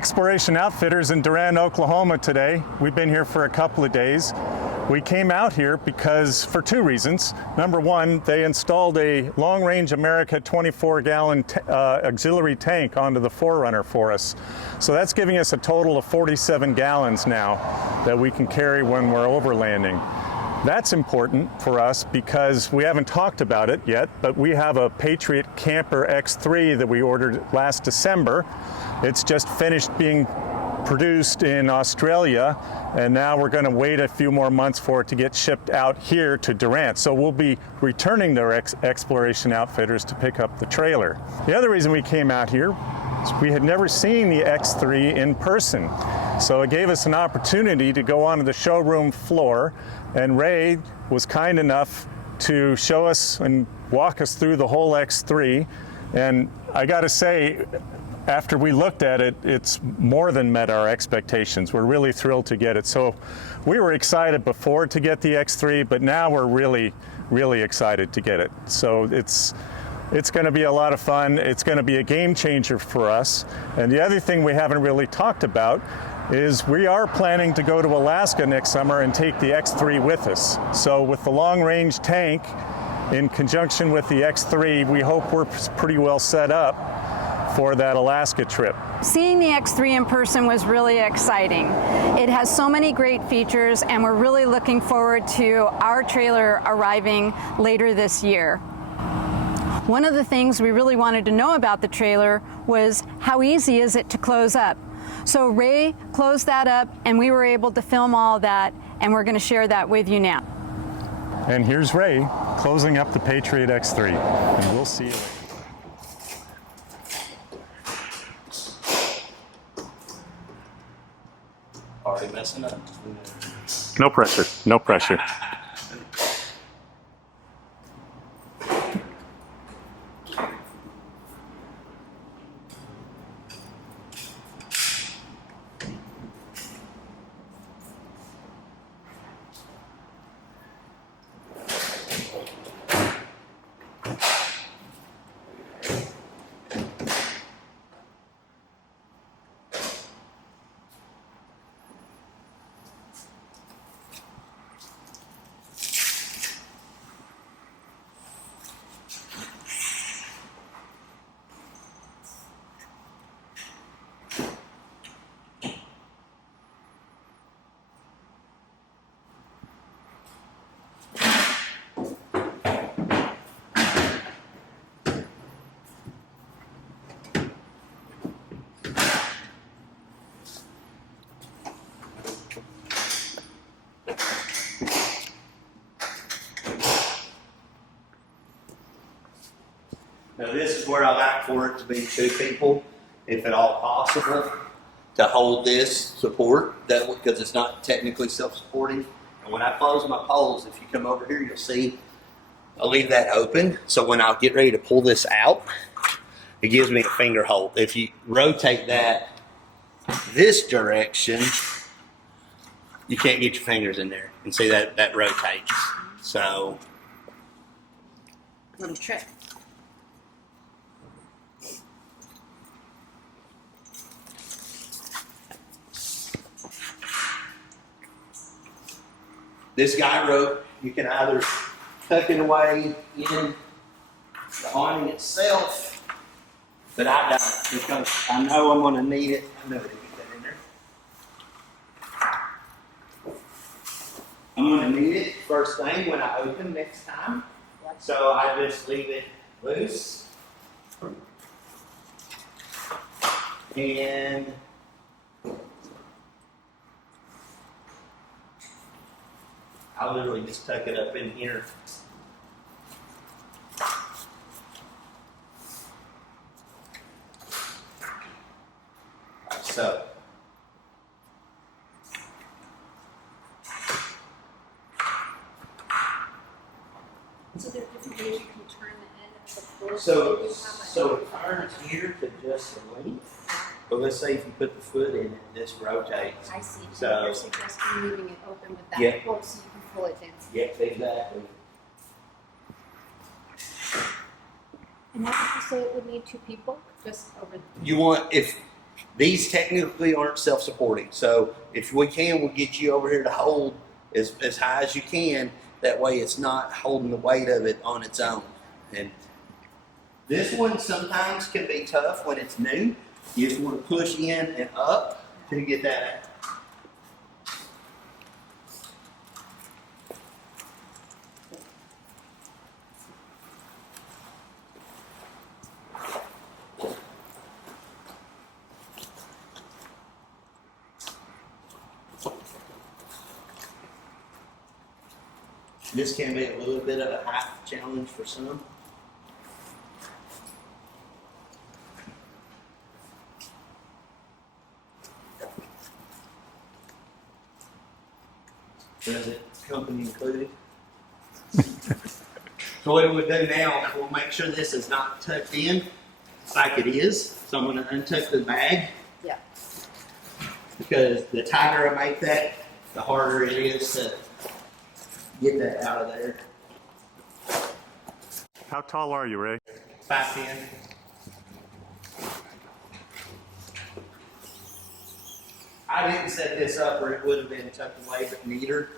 Exploration Outfitters in Durant, Oklahoma today. We've been here for a couple of days. We came out here because for two reasons. Number one, they installed a Long Range America 24-gallon auxiliary tank onto the Forerunner for us. So that's giving us a total of 47 gallons now that we can carry when we're overlanding. That's important for us because we haven't talked about it yet, but we have a Patriot Camper X3 that we ordered last December. It's just finished being produced in Australia, and now we're going to wait a few more months for it to get shipped out here to Durant. So we'll be returning to Exploration Outfitters to pick up the trailer. The other reason we came out here is we had never seen the X3 in person. So it gave us an opportunity to go onto the showroom floor, and Ray was kind enough to show us and walk us through the whole X3. And I got to say, after we looked at it, it's more than met our expectations. We're really thrilled to get it. So we were excited before to get the X3, but now we're really, really excited to get it. So it's going to be a lot of fun. It's going to be a game changer for us. And the other thing we haven't really talked about is we are planning to go to Alaska next summer and take the X3 with us. So with the long range tank in conjunction with the X3, we hope we're pretty well set up for that Alaska trip. Seeing the X3 in person was really exciting. It has so many great features, and we're really looking forward to our trailer arriving later this year. One of the things we really wanted to know about the trailer was how easy is it to close up. So Ray closed that up, and we were able to film all that, and we're going to share that with you now. And here's Ray closing up the Patriot X3, and we'll see you later. Already messing up. No pressure, no pressure. Now this is where I like for it to be two people, if at all possible, to hold this support, that because it's not technically self-supporting. And when I close my poles, if you come over here, you'll see I'll leave that open. So when I'll get ready to pull this out, it gives me a finger hold. If you rotate that this direction, you can't get your fingers in there. And see that rotates. So Little trick. this guy rope, you can either tuck it away in the awning itself, but I don't because I know I'm going to need it. I know to get that in there. I'm going to need it first thing when I open next time. So I just leave it loose. And I'll literally just tuck it up in here. So there are different ways you can turn the end of the foot. So it turns here to just the length. But let's say if you put the foot in it, this rotates. I see. So You're suggesting leaving it open with that Yeah. hook so you can pull it down. yeah, exactly. And how did you say it would need two people? Just over. You want if These technically aren't self-supporting. So if we can, we'll get you over here to hold as high as you can. That way it's not holding the weight of it on its own. And this one sometimes can be tough when it's new. You just want to push in and up to get that out. This can be a little bit of a height challenge for some. Does it company included? So what we'll do now, we'll make sure this is not tucked in like it is. So I'm going to untuck the bag. Yeah. Because the tighter I make that, the harder it is to get that out of there. How tall are you, Ray? 5'10". I didn't set this up or it would have been tucked away, but neater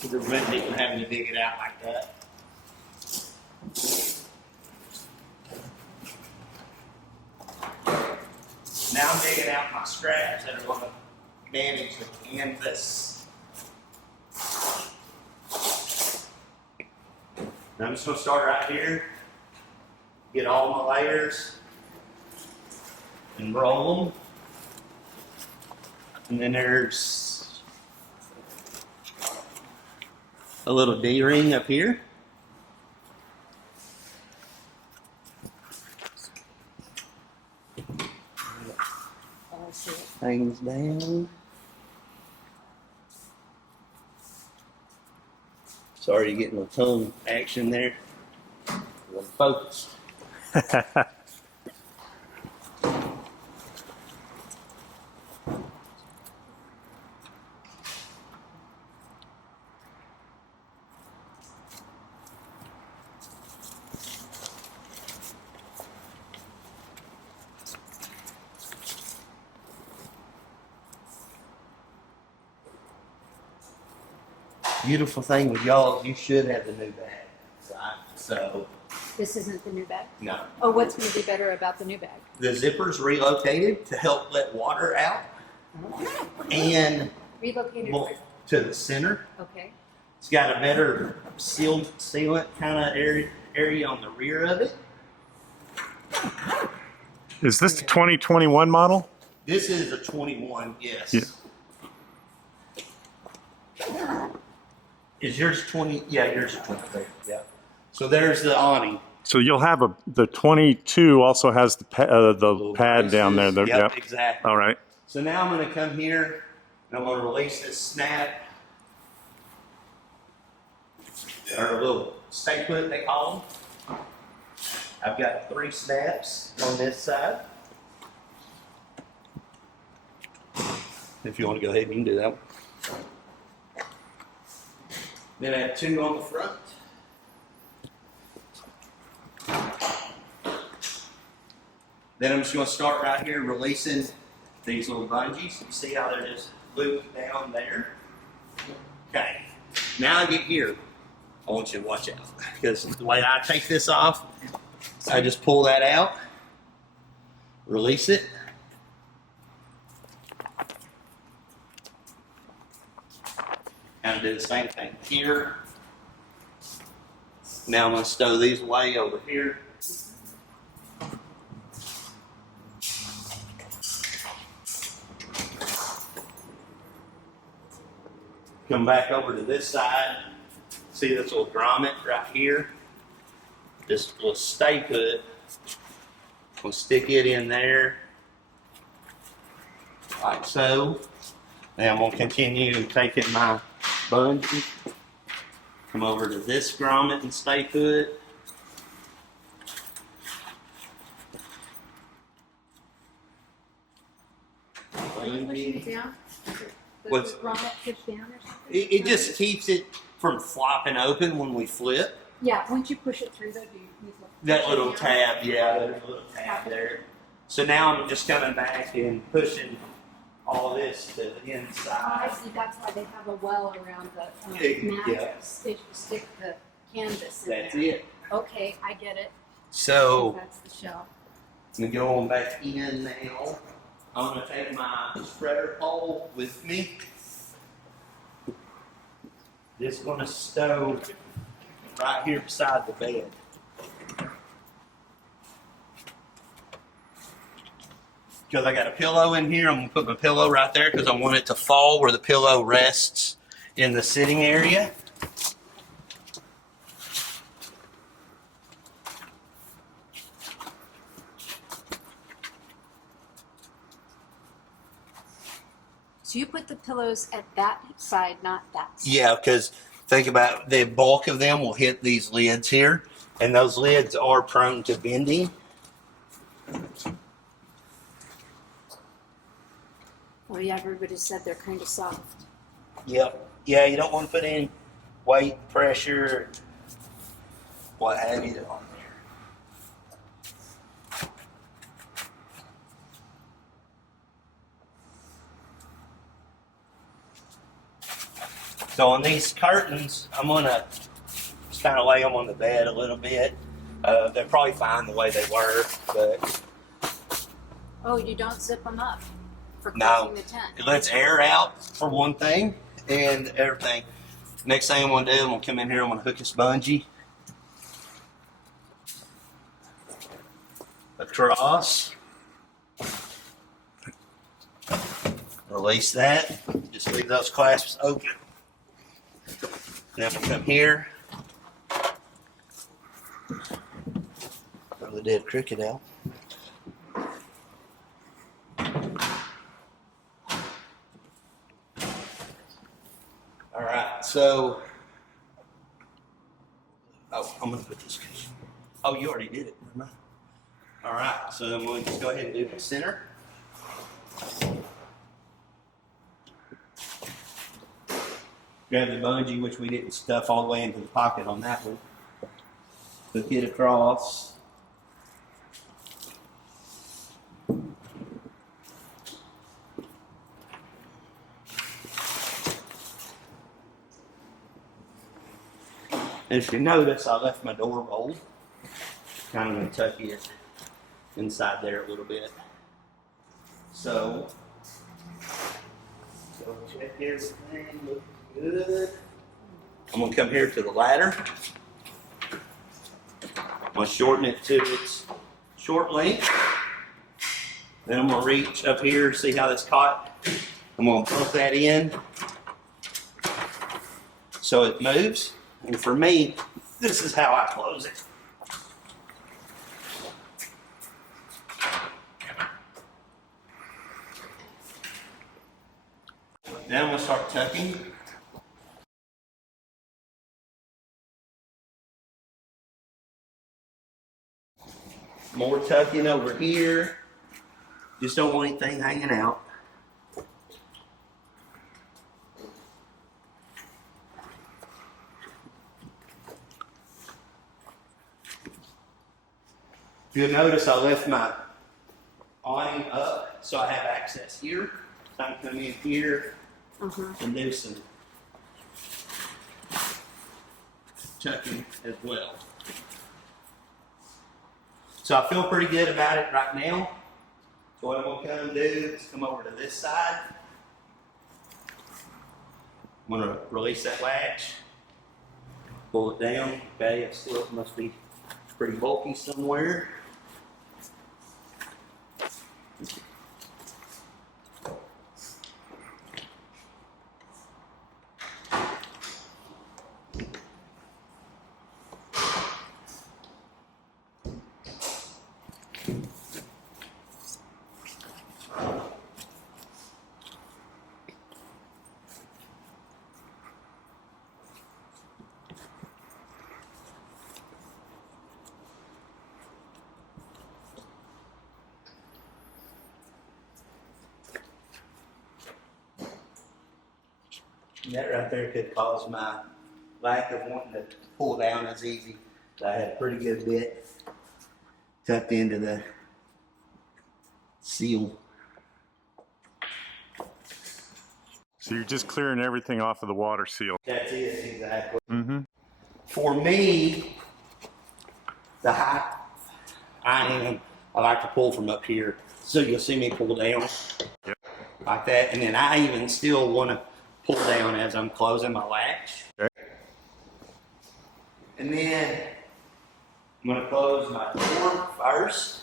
to prevent me from having to dig it out like that. Now I'm digging out my straps that are going to manage the canvas. Now I'm just going to start right here, get all my layers, and roll them. And then there's a little D-ring up here. Hangs down. Sorry, you're getting a tongue action there. I'm focused. Beautiful thing with y'all is you should have the new bag. So, This isn't the new bag? no. Oh, what's going to be better about the new bag? The zipper's relocated to help let water out and Relocated more where? to the center. Okay. It's got a better sealant kind of area on the rear of it. Is this the 2021 model? This is a 21, yes. Yeah. Is yours 20? Yeah, yours is 23. Yeah. So there's the awning. So you'll have the 22 also has the pad down there. Yep, exactly. All right. So now I'm going to come here and I'm going to release this snap. Or a little stay put, they call them. I've got 3 snaps on this side. If you want to go ahead, you can do that one. Then I have 2 on the front. Then I'm just going to start right here releasing these little bungees. You see how they're just looped down there? Okay. Now I get here. I want you to watch out. Because the way I take this off, I just pull that out, release it. And do the same thing here. Now I'm going to stow these away over here. Come back over to this side. See this little grommet right here? This little stay put. We'll stick it in there. Like so. Now I'm going to continue taking my bungee. Come over to this grommet and stay put. Are you pushing it down? What's- The grommet push down or something? It just keeps it from flopping open when we flip. Yeah, once you push it through, though, do you need to That push it little down? tab, yeah, there's a little tab there. So now I'm just coming back and pushing all this to the Oh, inside. I see, that's why they have a well around the Yeah. mattress. They should stick the canvas in That's there. it. Okay, I get it. So That's the shell. I'm gonna go on back in now. I'm gonna take my spreader pole with me. This is gonna stow right here beside the bed. Because I got a pillow in here, I'm gonna put my pillow right there because I want it to fall where the pillow rests in the sitting area. So you put the pillows at that side, not that side. Yeah, because think about the bulk of them will hit these lids here, and those lids are prone to bending. Well, yeah, everybody said they're kind of soft. Yep. Yeah, you don't want to put any weight, pressure, what have you on there. So on these curtains, I'm gonna just kind of lay them on the bed a little bit. They're probably fine the way they were, but Oh, you don't zip them up for no, closing the tent. it lets air out for one thing, and everything. Next thing I'm gonna do, I'm gonna come in here. I'm gonna hook this bungee across. Release that. Just leave those clasps open. Then we'll come here. Throw the dead cricket out. All right, so. Oh, I'm gonna put this. Oh, you already did it. Never mind. All right, so then we'll just go ahead and do the center. Grab the bungee, which we didn't stuff all the way into the pocket on that one. Hook it across. And if you notice, I left my door rolled. Kind of going to tuck it inside there a little bit. So, check everything, looks good. I'm going to come here to the ladder. I'm going to shorten it to its short length. Then I'm going to reach up here, see how this caught. I'm going to bump that in so it moves. And for me, this is how I close it. Then I'm going to start tucking. More tucking over here. Just don't want anything hanging out. You'll notice I left my awning up so I have access here. So I can come in here and do some tucking as well. So I feel pretty good about it right now. So what I'm going to come do is come over to this side. I'm going to release that latch, pull it down. Okay, it still must be pretty bulky somewhere. And that right there could cause my lack of wanting to pull down as easy. I had a pretty good bit tucked into the seal. So you're just clearing everything off of the water seal. That's it, exactly. Mm-hmm. For me, the height I like to pull from up here. So you'll see me pull down Yep. like that. And then I even still want to pull down as I'm closing my latch. Okay. And then I'm going to close my door first.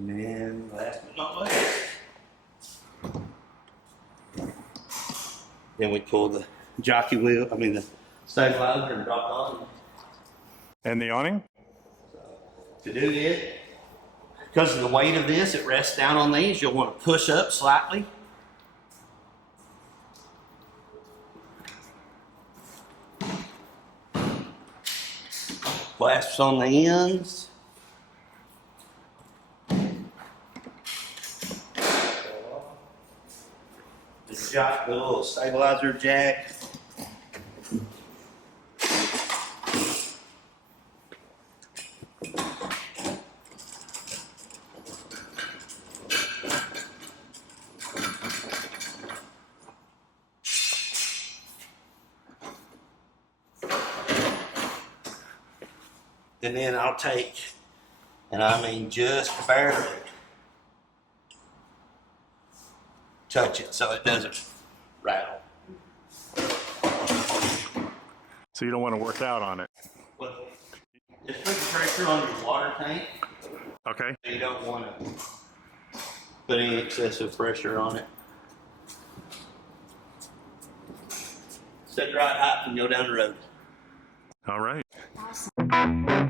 And then last but not least, then we pull the jockey wheel, the stabilizer and drop it on. And the awning? To do it, because of the weight of this, it rests down on these. You'll want to push up slightly. Clasps on the ends. The little stabilizer jack. And then I'll take, and just barely touch it so it doesn't rattle. So you don't want to work out on it. Well, just put the pressure on your water tank. Okay. You don't want to put any excessive pressure on it. Set it right hot and go down the road. All right. Awesome.